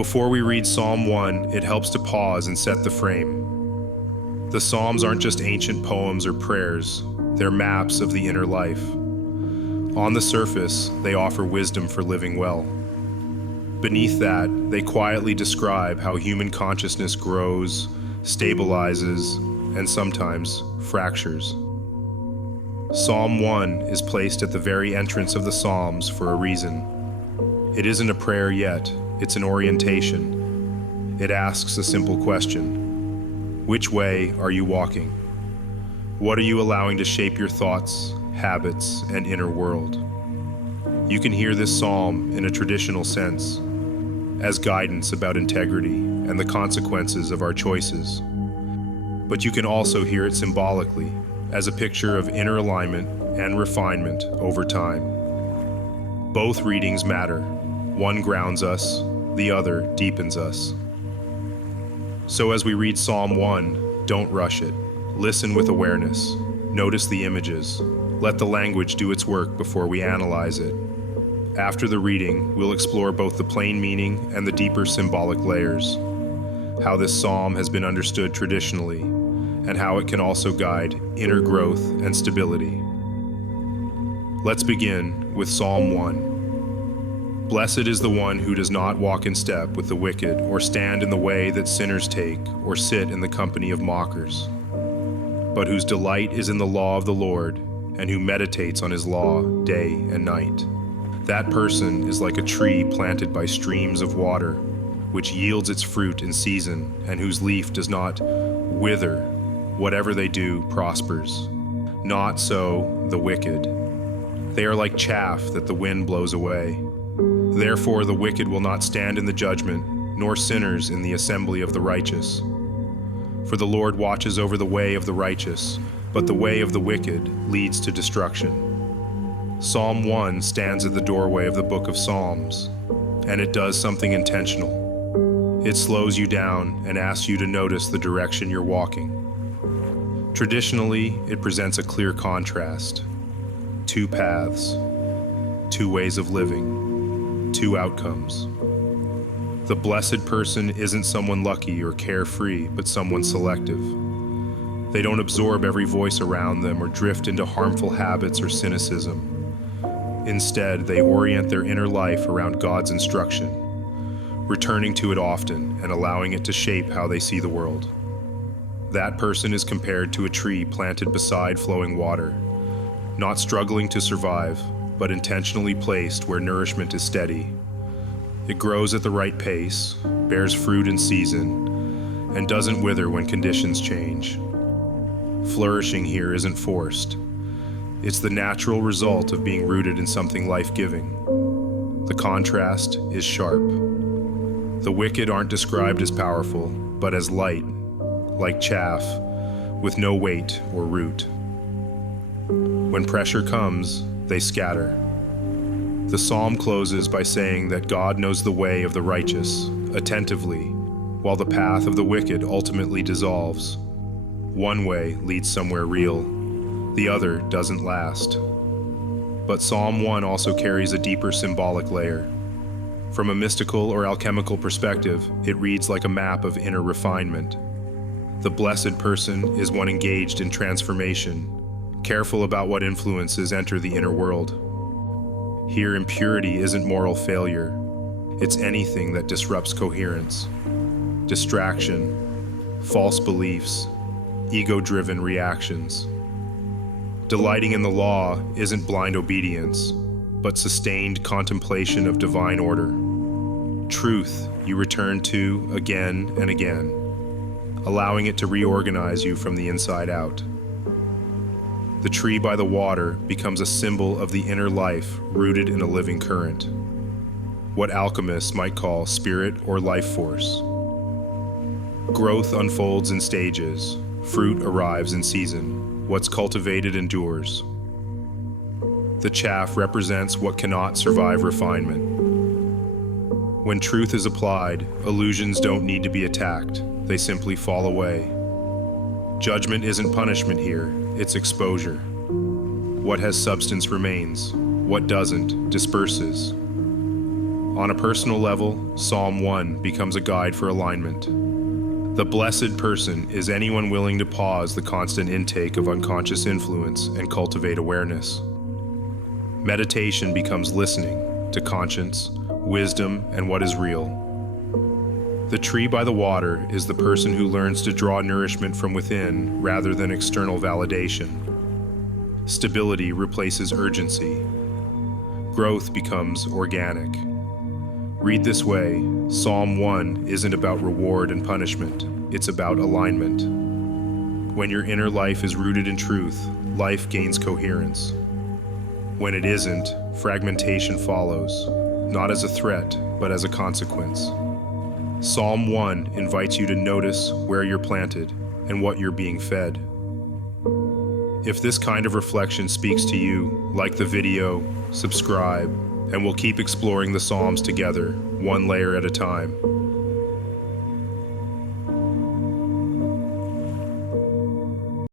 Before we read Psalm 1, it helps to pause and set the frame. The Psalms aren't just ancient poems or prayers, they're maps of the inner life. On the surface, they offer wisdom for living well. Beneath that, they quietly describe how human consciousness grows, stabilizes, and sometimes fractures. Psalm 1 is placed at the very entrance of the Psalms for a reason. It isn't a prayer yet, it's an orientation. It asks a simple question. Which way are you walking? What are you allowing to shape your thoughts, habits, and inner world? You can hear this psalm in a traditional sense, as guidance about integrity and the consequences of our choices. But you can also hear it symbolically, as a picture of inner alignment and refinement over time. Both readings matter. One grounds us, the other deepens us. So as we read Psalm 1, don't rush it. Listen with awareness. Notice the images. Let the language do its work before we analyze it. After the reading, we'll explore both the plain meaning and the deeper symbolic layers, how this psalm has been understood traditionally, and how it can also guide inner growth and stability. Let's begin with Psalm 1. Blessed is the one who does not walk in step with the wicked, or stand in the way that sinners take, or sit in the company of mockers, but whose delight is in the law of the Lord, and who meditates on his law day and night. That person is like a tree planted by streams of water, which yields its fruit in season, and whose leaf does not wither. Whatever they do prospers. Not so the wicked. They are like chaff that the wind blows away. Therefore the wicked will not stand in the judgment, nor sinners in the assembly of the righteous. For the Lord watches over the way of the righteous, but the way of the wicked leads to destruction. Psalm 1 stands at the doorway of the book of Psalms, and it does something intentional. It slows you down and asks you to notice the direction you're walking. Traditionally, it presents a clear contrast. Two paths, two ways of living, two outcomes. The blessed person isn't someone lucky or carefree, but someone selective. They don't absorb every voice around them or drift into harmful habits or cynicism. Instead, they orient their inner life around God's instruction, returning to it often and allowing it to shape how they see the world. That person is compared to a tree planted beside flowing water, not struggling to survive, but intentionally placed where nourishment is steady. It grows at the right pace, bears fruit in season, and doesn't wither when conditions change. Flourishing here isn't forced. It's the natural result of being rooted in something life-giving. The contrast is sharp. The wicked aren't described as powerful, but as light, like chaff, with no weight or root. When pressure comes, they scatter. The psalm closes by saying that God knows the way of the righteous attentively, while the path of the wicked ultimately dissolves. One way leads somewhere real, the other doesn't last. But Psalm 1 also carries a deeper symbolic layer. From a mystical or alchemical perspective, it reads like a map of inner refinement. The blessed person is one engaged in transformation, careful about what influences enter the inner world. Here, impurity isn't moral failure. It's anything that disrupts coherence. Distraction, false beliefs, ego-driven reactions. Delighting in the law isn't blind obedience, but sustained contemplation of divine order. Truth you return to again and again, allowing it to reorganize you from the inside out. The tree by the water becomes a symbol of the inner life rooted in a living current, what alchemists might call spirit or life force. Growth unfolds in stages, fruit arrives in season, what's cultivated endures. The chaff represents what cannot survive refinement. When truth is applied, illusions don't need to be attacked, they simply fall away. Judgment isn't punishment here, it's exposure. What has substance remains, what doesn't disperses. On a personal level, Psalm 1 becomes a guide for alignment. The blessed person is anyone willing to pause the constant intake of unconscious influence and cultivate awareness. Meditation becomes listening to conscience, wisdom, and what is real. The tree by the water is the person who learns to draw nourishment from within rather than external validation. Stability replaces urgency. Growth becomes organic. Read this way, Psalm 1 isn't about reward and punishment, it's about alignment. When your inner life is rooted in truth, life gains coherence. When it isn't, fragmentation follows, not as a threat, but as a consequence. Psalm 1 invites you to notice where you're planted and what you're being fed. If this kind of reflection speaks to you, like the video, subscribe, and we'll keep exploring the Psalms together, one layer at a time.